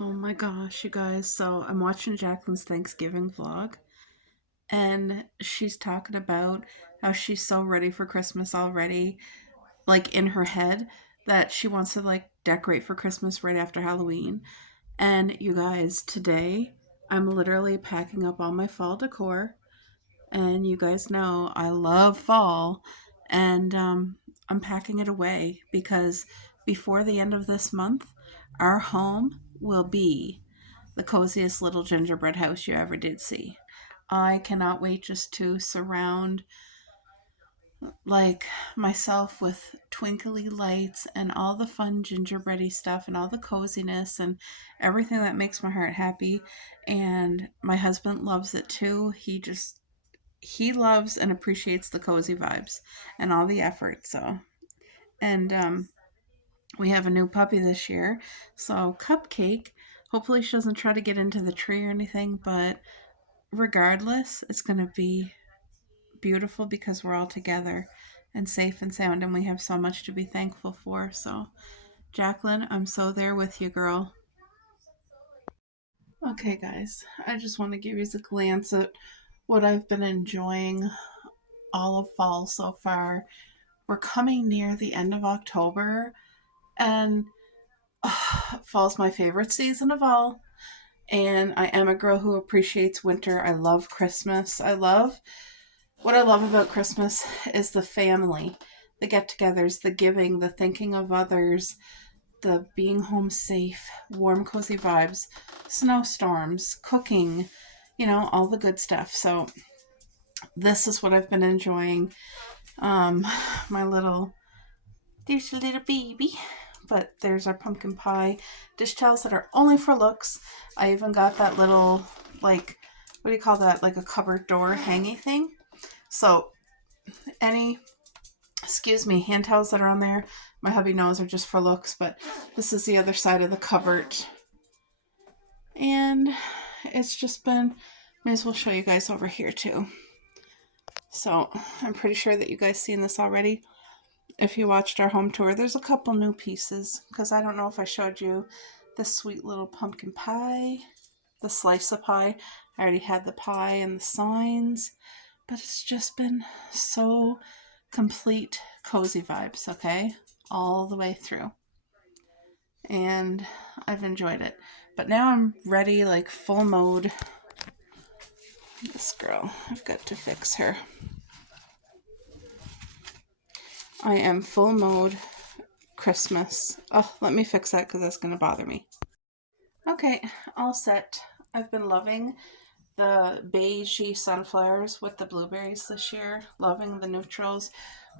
Oh my gosh, you guys. So I'm watching Jacqueline's Thanksgiving vlog, and she's talking about how she's so ready for Christmas already, like in her head, that she wants to like decorate for Christmas right after Halloween. And you guys, today I'm literally packing up all my fall decor, and you guys know I love fall, and I'm packing it away because before the end of this month, our home will be the coziest little gingerbread house you ever did see. I cannot wait just to surround like myself with twinkly lights and all the fun gingerbready stuff and all the coziness and everything that makes my heart happy. And my husband loves it too. He loves and appreciates the cozy vibes and all the effort. So, and we have a new puppy this year. So, Cupcake, hopefully she doesn't try to get into the tree or anything, but regardless, it's going to be beautiful because we're all together and safe and sound, and we have so much to be thankful for. So, Jacqueline, I'm so there with you, girl. Okay, guys, I just want to give you a glance at what I've been enjoying all of fall so far. We're coming near the end of October, and fall's my favorite season of all. And I am a girl who appreciates winter. I love Christmas. What I love about Christmas is the family, the get togethers, the giving, the thinking of others, the being home safe, warm, cozy vibes, snowstorms, cooking, all the good stuff. So, this is what I've been enjoying. Um, my there's a little baby. But there's our pumpkin pie dish towels that are only for looks. I even got that little, like, what do you call that? Like a cupboard door hanging thing. So, any hand towels that are on there, my hubby knows are just for looks, but this is the other side of the cupboard. And it's just been, may as well show you guys over here too. So I'm pretty sure that you guys seen this already. If you watched our home tour, there's a couple new pieces because I don't know if I showed you this sweet little pumpkin pie, the slice of pie. I already had the pie and the signs, but it's just been so complete cozy vibes, okay? All the way through. And I've enjoyed it. But now I'm ready, like full mode. This girl, I've got to fix her. I am full mode Christmas. Oh, let me fix that because that's going to bother me. Okay, all set. I've been loving the beigey sunflowers with the blueberries this year, loving the neutrals.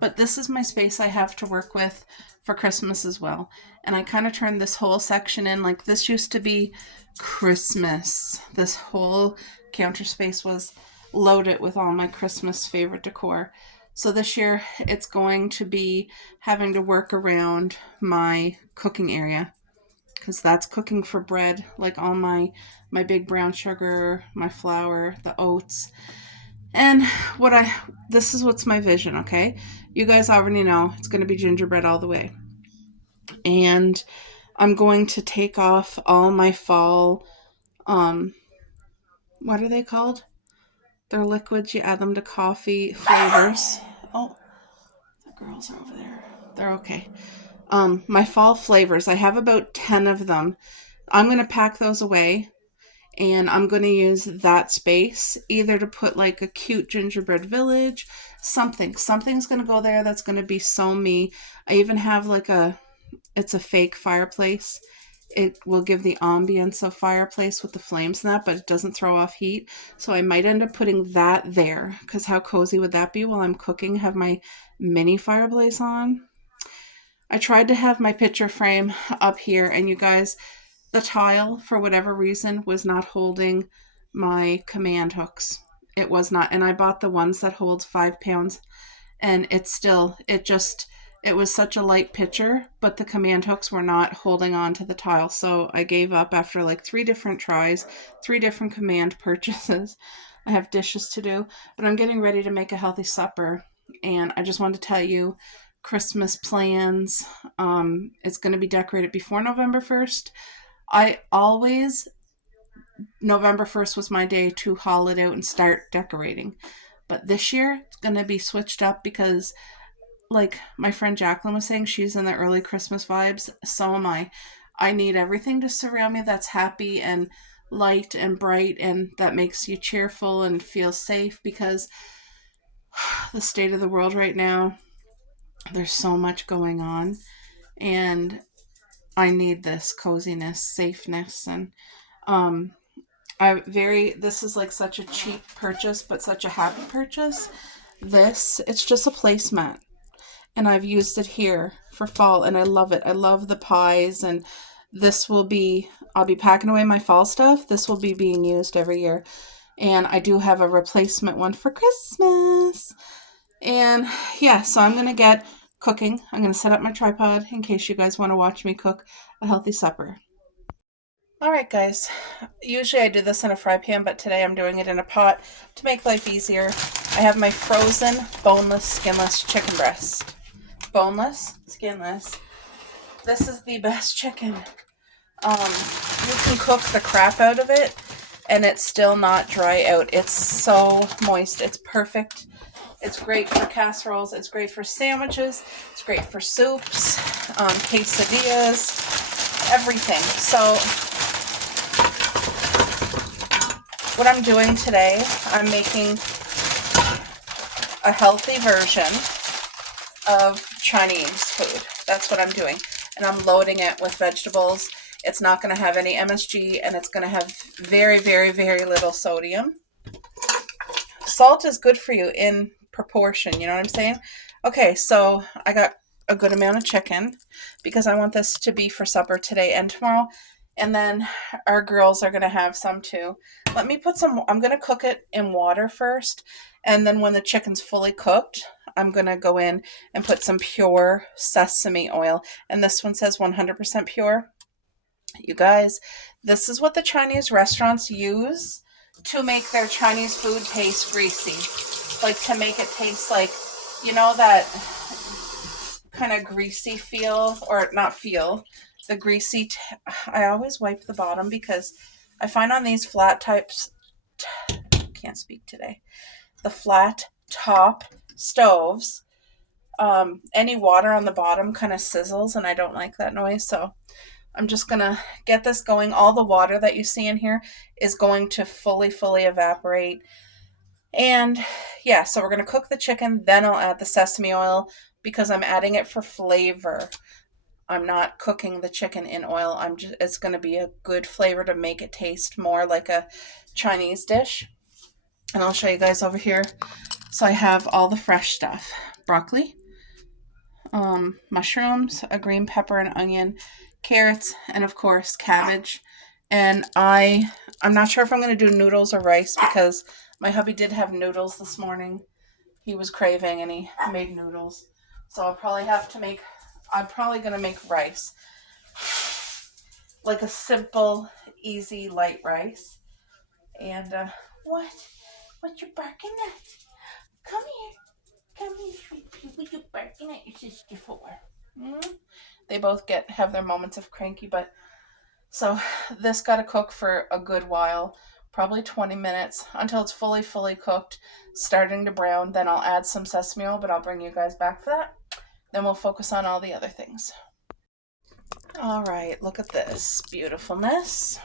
But this is my space I have to work with for Christmas as well. And I kind of turned this whole section in. Like, this used to be Christmas. This whole counter space was loaded with all my Christmas favorite decor. So this year it's going to be having to work around my cooking area because that's cooking for bread, like all my big brown sugar, my flour, the oats. And this is what's my vision, okay? You guys already know it's going to be gingerbread all the way. And I'm going to take off all my fall what are they called? They're liquids, you add them to coffee flavors. Oh, the girls are over there. They're okay. My fall flavors. I have about 10 of them. I'm going to pack those away, and I'm going to use that space either to put like a cute gingerbread village, something's going to go there that's going to be so me. I even have like it's a fake fireplace. It will give the ambience of fireplace with the flames and that, but it doesn't throw off heat. So I might end up putting that there because how cozy would that be while I'm cooking? Have my mini fireplace on. I tried to have my picture frame up here, and you guys, the tile, for whatever reason, was not holding my command hooks. It was not. And I bought the ones that hold 5 pounds, and it was such a light picture, but the command hooks were not holding on to the tile. So I gave up after like 3 different tries, 3 different command purchases. I have dishes to do, but I'm getting ready to make a healthy supper. And I just wanted to tell you Christmas plans. It's going to be decorated before November 1st. I always, November 1st was my day to haul it out and start decorating. But this year, it's going to be switched up because, like my friend Jacqueline was saying, she's in the early Christmas vibes. So am I. I need everything to surround me that's happy and light and bright and that makes you cheerful and feel safe because the state of the world right now, there's so much going on. And I need this coziness, safeness, and um, this is like such a cheap purchase, but such a happy purchase. It's just a placemat, and I've used it here for fall, and I love it. I love the pies, and I'll be packing away my fall stuff. This will be being used every year, and I do have a replacement one for Christmas. And yeah, so I'm gonna get cooking. I'm gonna set up my tripod in case you guys want to watch me cook a healthy supper. All right, guys. Usually I do this in a fry pan, but today I'm doing it in a pot to make life easier. I have my frozen, boneless, skinless chicken breast. Boneless, skinless. This is the best chicken. You can cook the crap out of it, and it's still not dry out. It's so moist. It's perfect. It's great for casseroles. It's great for sandwiches. It's great for soups, quesadillas, everything. So what I'm doing today, I'm making a healthy version of Chinese food. That's what I'm doing. And I'm loading it with vegetables. It's not going to have any MSG, and it's going to have very, very, very little sodium. Salt is good for you in proportion, you know what I'm saying? Okay, so I got a good amount of chicken because I want this to be for supper today and tomorrow. And then our girls are going to have some too. I'm going to cook it in water first. And then when the chicken's fully cooked, I'm going to go in and put some pure sesame oil. And this one says 100% pure. You guys, this is what the Chinese restaurants use to make their Chinese food taste greasy. Like to make it taste like, that kind of greasy feel, or not feel, the greasy. I always wipe the bottom because I find on these flat types, can't speak today, the flat top stoves, any water on the bottom kind of sizzles, and I don't like that noise. So I'm just gonna get this going. All the water that you see in here is going to fully evaporate. And yeah, so we're gonna cook the chicken, then I'll add the sesame oil because I'm adding it for flavor. I'm not cooking the chicken in oil. It's gonna be a good flavor to make it taste more like a Chinese dish. And I'll show you guys over here. So I have all the fresh stuff. Broccoli, mushrooms, a green pepper and onion, carrots, and of course cabbage. And I'm not sure if I'm going to do noodles or rice because my hubby did have noodles this morning. He was craving and he made noodles. So I'm probably going to make rice. Like a simple, easy, light rice. And what you barking at? Come here. Come here, sweetie. What you barking at your sister for? They both have their moments of cranky, but so this got to cook for a good while, probably 20 minutes until it's fully cooked, starting to brown. Then I'll add some sesame oil, but I'll bring you guys back for that. Then we'll focus on all the other things. All right, look at this beautifulness.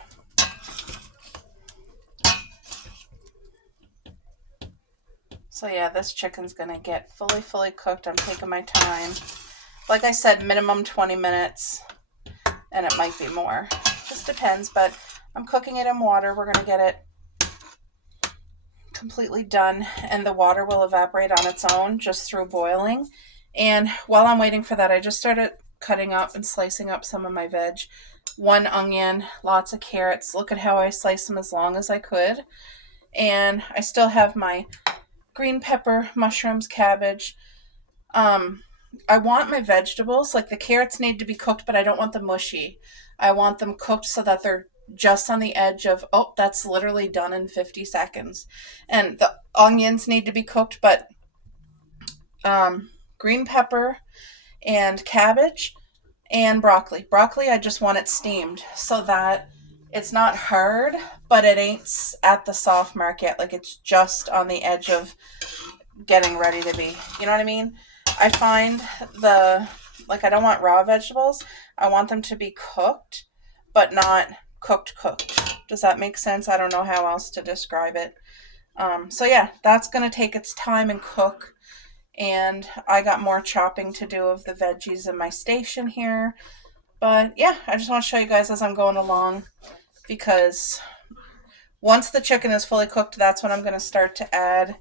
So yeah, this chicken's gonna get fully cooked. I'm taking my time. Like I said, minimum 20 minutes, and it might be more. Just depends, but I'm cooking it in water. We're gonna get it completely done, and the water will evaporate on its own just through boiling. And while I'm waiting for that, I just started cutting up and slicing up some of my veg. 1 onion, lots of carrots. Look at how I sliced them as long as I could. And I still have my green pepper, mushrooms, cabbage. I want my vegetables, like the carrots need to be cooked, but I don't want them mushy. I want them cooked so that they're just on the edge of, oh, that's literally done in 50 seconds. And the onions need to be cooked, but green pepper and cabbage and broccoli. Broccoli, I just want it steamed so that it's not hard, but it ain't at the soft mark yet. Like it's just on the edge of getting ready to be. You know what I mean? I find like I don't want raw vegetables. I want them to be cooked, but not cooked. Does that make sense? I don't know how else to describe it. So yeah, that's gonna take its time and cook. And I got more chopping to do of the veggies in my station here. But yeah, I just want to show you guys as I'm going along, because once the chicken is fully cooked, that's when I'm going to start to add.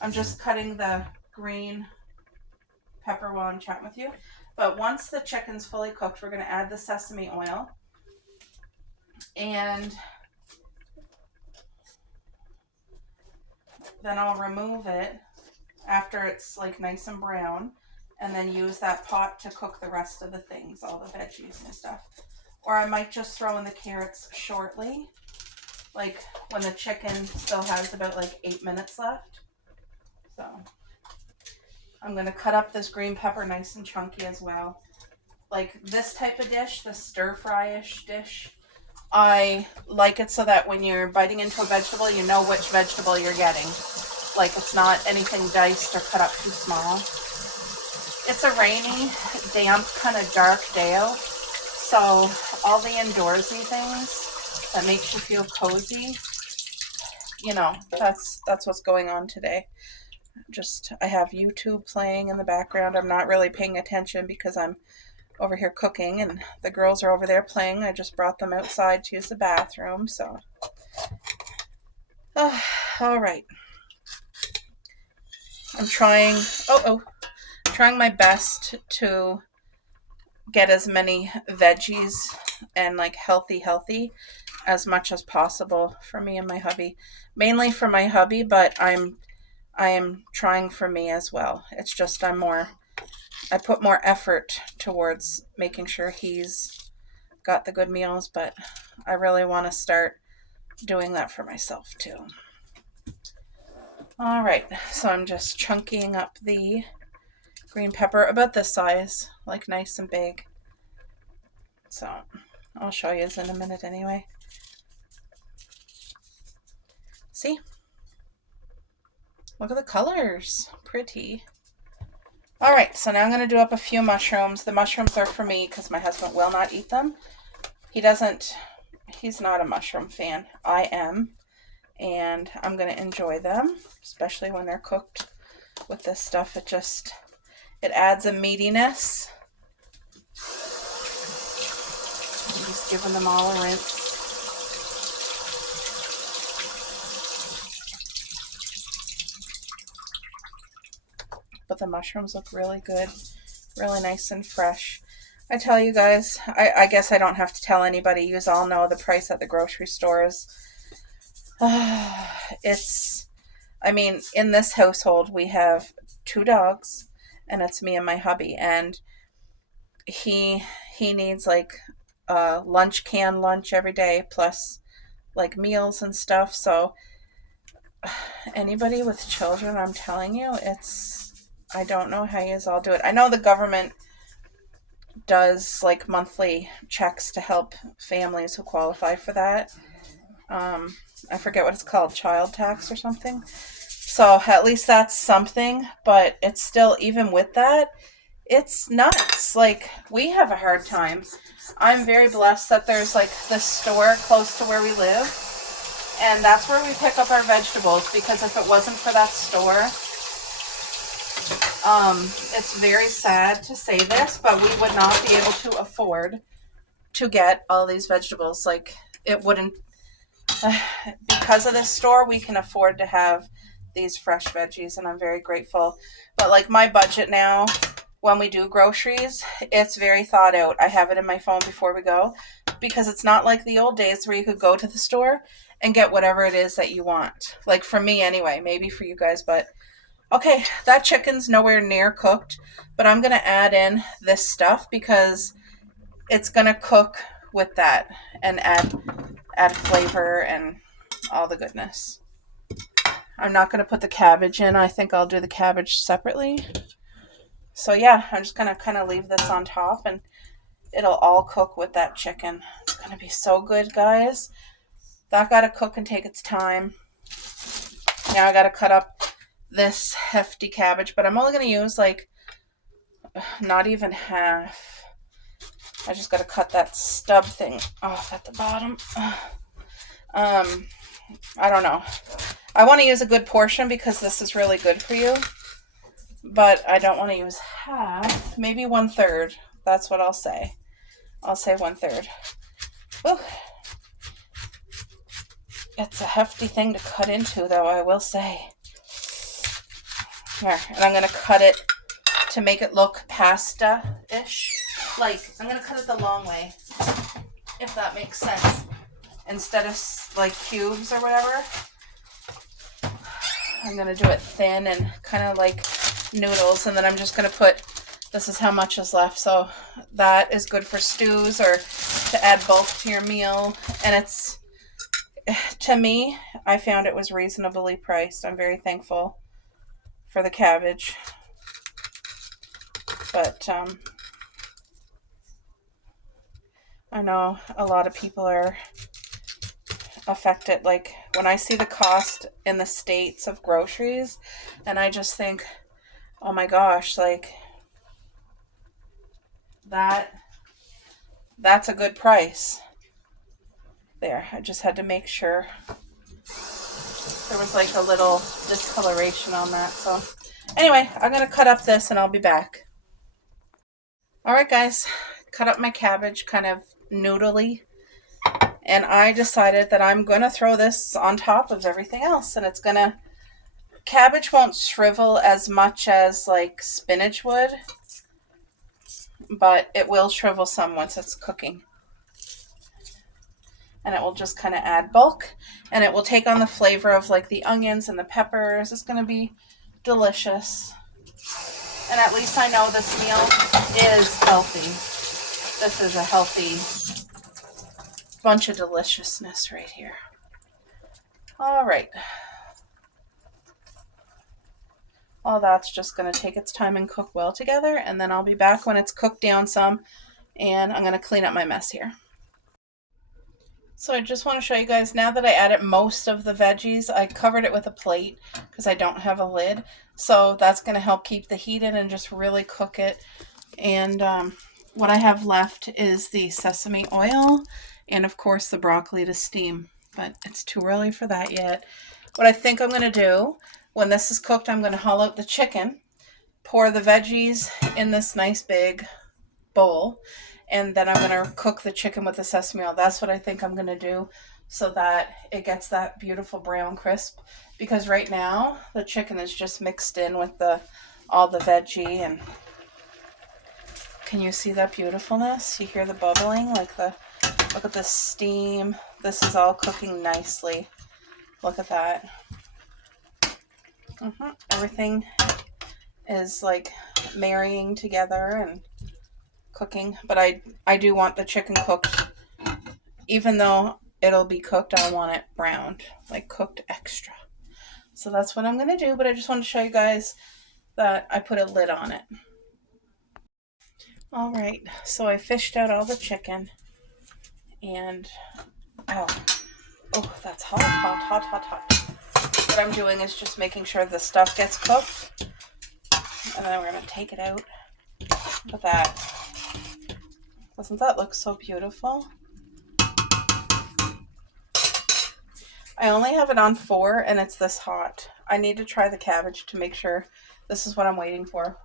I'm just cutting the green pepper while I'm chatting with you. But once the chicken's fully cooked, we're going to add the sesame oil. And then I'll remove it after it's like nice and brown, and then use that pot to cook the rest of the things, all the veggies and stuff. Or I might just throw in the carrots shortly, like when the chicken still has about like 8 minutes left. So I'm going to cut up this green pepper nice and chunky as well. Like this type of dish, the stir fry-ish dish, I like it so that when you're biting into a vegetable, you know which vegetable you're getting. Like it's not anything diced or cut up too small. It's a rainy, damp, kind of dark day out. So all the indoorsy things that makes you feel cozy, you know, that's what's going on today. I have YouTube playing in the background. I'm not really paying attention because I'm over here cooking and the girls are over there playing. I just brought them outside to use the bathroom. So, all right. I'm trying my best to get as many veggies and like healthy as much as possible for me and my hubby. Mainly for my hubby, but I am trying for me as well. It's just I put more effort towards making sure he's got the good meals, but I really want to start doing that for myself too. All right, so I'm just chunking up the green pepper about this size, like nice and big. So I'll show you in a minute anyway. See? Look at the colors. Pretty. All right, so now I'm going to do up a few mushrooms. The mushrooms are for me because my husband will not eat them. He's not a mushroom fan. I am. And I'm going to enjoy them, especially when they're cooked with this stuff. It adds a meatiness. I'm just giving them all a rinse. But the mushrooms look really good, really nice and fresh. I tell you guys, I guess I don't have to tell anybody. You all know the price at the grocery stores. In this household, we have 2 dogs, and it's me and my hubby, and he needs like a lunch every day, plus like meals and stuff. So anybody with children, I'm telling you, I don't know how you all do it. I know the government does like monthly checks to help families who qualify for that. I forget what it's called, child tax or something. So at least that's something, but it's still, even with that, it's nuts. Like, we have a hard time. I'm very blessed that there's like this store close to where we live, and that's where we pick up our vegetables, because if it wasn't for that store, it's very sad to say this, but we would not be able to afford to get all these vegetables. Like, it wouldn't, because of this store, we can afford to have these fresh veggies, and I'm very grateful. But like my budget now, when we do groceries, it's very thought out. I have it in my phone before we go, because it's not like the old days where you could go to the store and get whatever it is that you want. Like for me anyway, maybe for you guys, but okay, that chicken's nowhere near cooked, but I'm going to add in this stuff because it's going to cook with that and add flavor and all the goodness. I'm not going to put the cabbage in. I think I'll do the cabbage separately. So yeah, I'm just going to kind of leave this on top, and it'll all cook with that chicken. It's going to be so good, guys. That got to cook and take its time. Now I got to cut up this hefty cabbage, but I'm only going to use like not even half. I just got to cut that stub thing off at the bottom. I don't know. I want to use a good portion because this is really good for you, but I don't want to use half. Maybe 1/3. That's what I'll say. I'll say 1/3. Ooh. It's a hefty thing to cut into, though, I will say. Here, and I'm going to cut it to make it look pasta-ish. Like, I'm going to cut it the long way, if that makes sense. Instead of, like, cubes or whatever, I'm going to do it thin and kind of like noodles. And then I'm just going to put, this is how much is left. So that is good for stews or to add bulk to your meal. And it's, to me, I found it was reasonably priced. I'm very thankful for the cabbage. But I know a lot of people are affected. Like when I see the cost in the States of groceries, and I just think, oh my gosh, like that's a good price. There, I just had to make sure. There was like a little discoloration on that. So anyway, I'm going to cut up this and I'll be back. All right, guys, cut up my cabbage kind of noodly. And I decided that I'm going to throw this on top of everything else. And it's going to, cabbage won't shrivel as much as like spinach would, but it will shrivel some once it's cooking. And it will just kind of add bulk, and it will take on the flavor of like the onions and the peppers. It's going to be delicious. And at least I know this meal is healthy. This is a healthy bunch of deliciousness right here. All right. All that's just going to take its time and cook well together, and then I'll be back when it's cooked down some, and I'm going to clean up my mess here. So I just want to show you guys, now that I added most of the veggies, I covered it with a plate because I don't have a lid. So that's going to help keep the heat in and just really cook it. And what I have left is the sesame oil and, of course, the broccoli to steam. But it's too early for that yet. What I think I'm going to do, when this is cooked, I'm going to haul out the chicken, pour the veggies in this nice big bowl, and then I'm going to cook the chicken with the sesame oil. That's what I think I'm going to do so that it gets that beautiful brown crisp. Because right now, the chicken is just mixed in with all the veggie. And can you see that beautifulness? You hear the bubbling? Look at the steam. This is all cooking nicely. Look at that. Everything is like marrying together and cooking, but I do want the chicken cooked. Even though it'll be cooked, I want it browned, like cooked extra. So that's what I'm going to do, but I just want to show you guys that I put a lid on it. All right, so I fished out all the chicken, and oh, that's hot. What I'm doing is just making sure the stuff gets cooked, and then we're going to take it out. Look at that. Doesn't that look so beautiful? I only have it on 4 and it's this hot. I need to try the cabbage to make sure this is what I'm waiting for.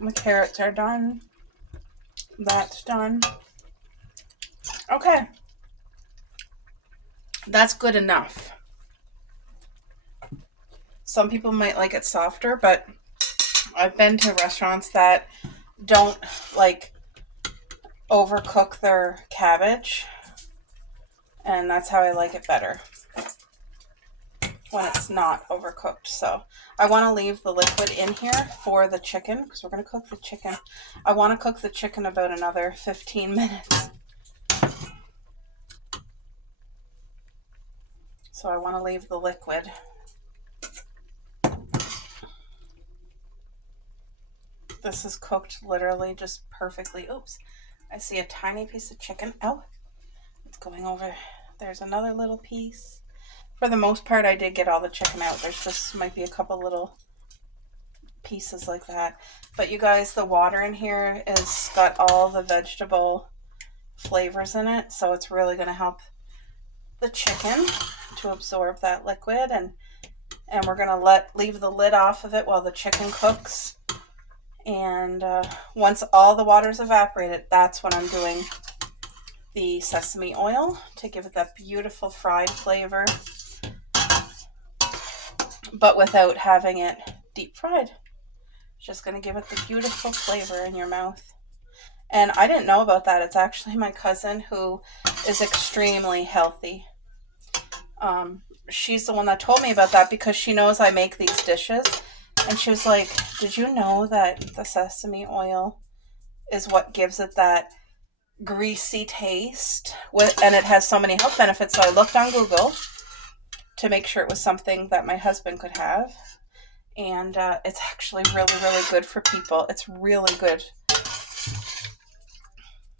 The carrots are done. That's done. Okay. That's good enough. Some people might like it softer, but I've been to restaurants that don't like overcook their cabbage, and that's how I like it better, when it's not overcooked. So I want to leave the liquid in here for the chicken because we're going to cook the chicken. I want to cook the chicken about another 15 minutes. So I want to leave the liquid. This is cooked literally just perfectly. Oops. I see a tiny piece of chicken. Oh, it's going over. There's another little piece. For the most part, I did get all the chicken out. There's just might be a couple little pieces like that. But you guys, the water in here is got all the vegetable flavors in it, so it's really going to help the chicken to absorb that liquid, and we're going to leave the lid off of it while the chicken cooks. And once all the water's evaporated, that's when I'm doing the sesame oil to give it that beautiful fried flavor, but without having it deep fried. It's just going to give it the beautiful flavor in your mouth. And I didn't know about that. It's actually my cousin who is extremely healthy. She's the one that told me about that because she knows I make these dishes. And she was like, did you know that the sesame oil is what gives it that greasy taste? And it has so many health benefits. So I looked on Google to make sure it was something that my husband could have. And it's actually really, really good for people. It's really good.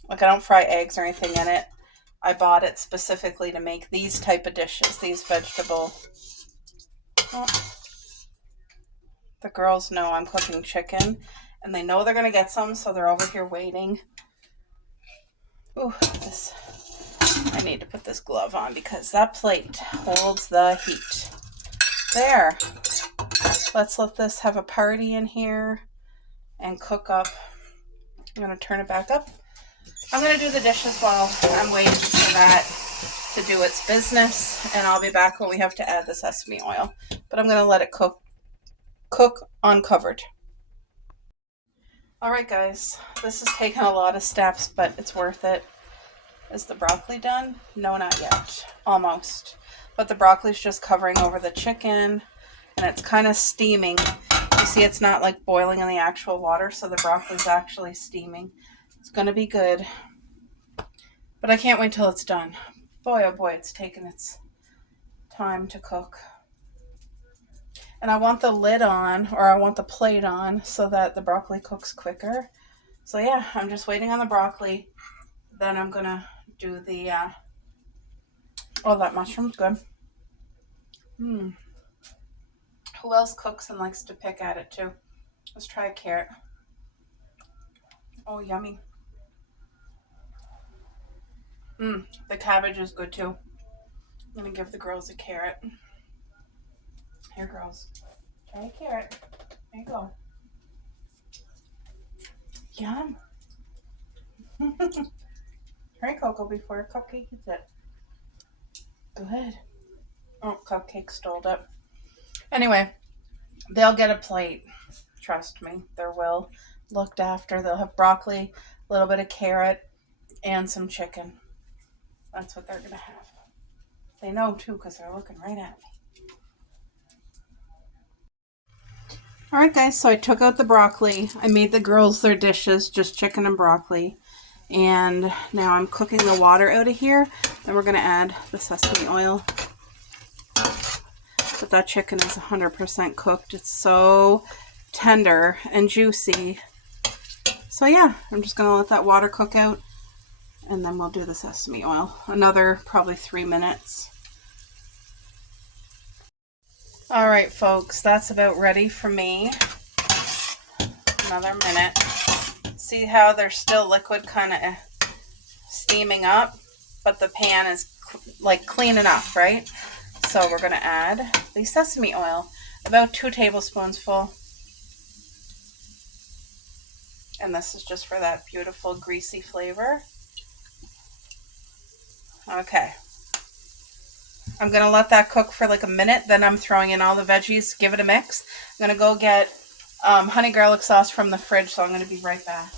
Like, I don't fry eggs or anything in it. I bought it specifically to make these type of dishes, these vegetable. Oh. The girls know I'm cooking chicken, and they know they're going to get some, so they're over here waiting. Ooh, I need to put this glove on because that plate holds the heat. There. Let's let this have a party in here and cook up. I'm going to turn it back up. I'm going to do the dishes while I'm waiting for that to do its business, and I'll be back when we have to add the sesame oil. But I'm going to let it cook uncovered. All right, guys, this has taken a lot of steps, but it's worth it. Is the broccoli done? No, not yet. Almost. But the broccoli's just covering over the chicken, and it's kind of steaming. You see, it's not like boiling in the actual water, so the broccoli's actually steaming. It's going to be good. But I can't wait till it's done. Boy, oh boy, it's taken its time to cook. And I want the lid on, or I want the plate on, so that the broccoli cooks quicker. So yeah, I'm just waiting on the broccoli. Then I'm going to do the, oh, that mushroom's good. Who else cooks and likes to pick at it too? Let's try a carrot. Oh, yummy. The cabbage is good too. I'm going to give the girls a carrot. Here, girls. Try a carrot. There you go. Yum. Hurry, Coco, before a cupcake eats it. Good. Oh, cupcake stalled up. Anyway, they'll get a plate. Trust me, they're well looked after. They'll have broccoli, a little bit of carrot, and some chicken. That's what they're going to have. They know, too, because they're looking right at me. All right, guys, so I took out the broccoli. I made the girls their dishes, just chicken and broccoli. And now I'm cooking the water out of here. Then we're going to add the sesame oil. But that chicken is 100% cooked. It's so tender and juicy. So yeah, I'm just going to let that water cook out. And then we'll do the sesame oil. Another probably 3 minutes. All right, folks, that's about ready for me. Another minute. See how there's still liquid kind of steaming up, but the pan is like clean enough, right? So we're going to add the sesame oil, about 2 tablespoons full. And this is just for that beautiful greasy flavor. Okay. I'm going to let that cook for like a minute. Then I'm throwing in all the veggies, give it a mix. I'm going to go get honey garlic sauce from the fridge, so I'm going to be right back.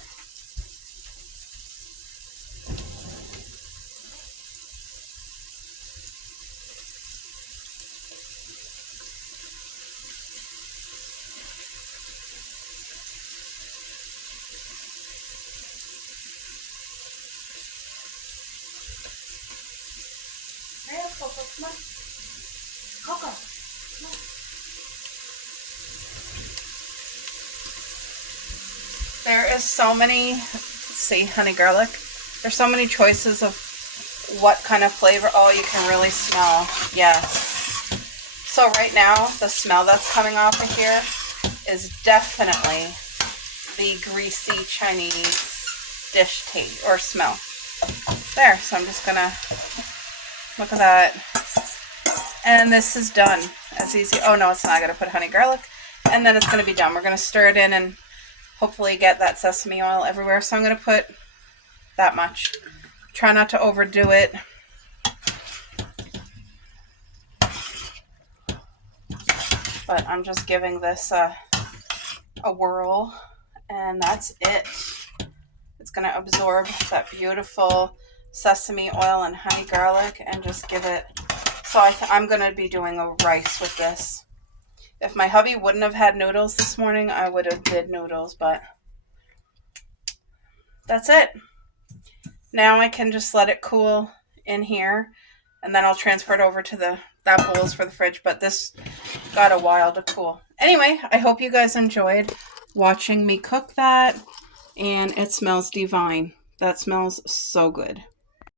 Hurry up, Coco, come on. Coco, come on. There is so many, let's see, honey garlic. There's so many choices of what kind of flavor. Oh, you can really smell. Yes. So right now, the smell that's coming off of here is definitely the greasy Chinese dish taste or smell. There, so I'm just gonna, look at that. And this is done as easy. Oh no, it's not. I gotta put honey garlic and then it's gonna be done. We're gonna stir it in and hopefully get that sesame oil everywhere. So I'm gonna put that much. Try not to overdo it. But I'm just giving this a whirl and that's it. It's going to absorb that beautiful sesame oil and honey garlic and just give it. So I'm going to be doing a rice with this. If my hubby wouldn't have had noodles this morning, I would have did noodles, but that's it. Now I can just let it cool in here and then I'll transfer it over to that bowl is for the fridge, but this got a while to cool. Anyway, I hope you guys enjoyed watching me cook that, and it smells divine. That smells so good.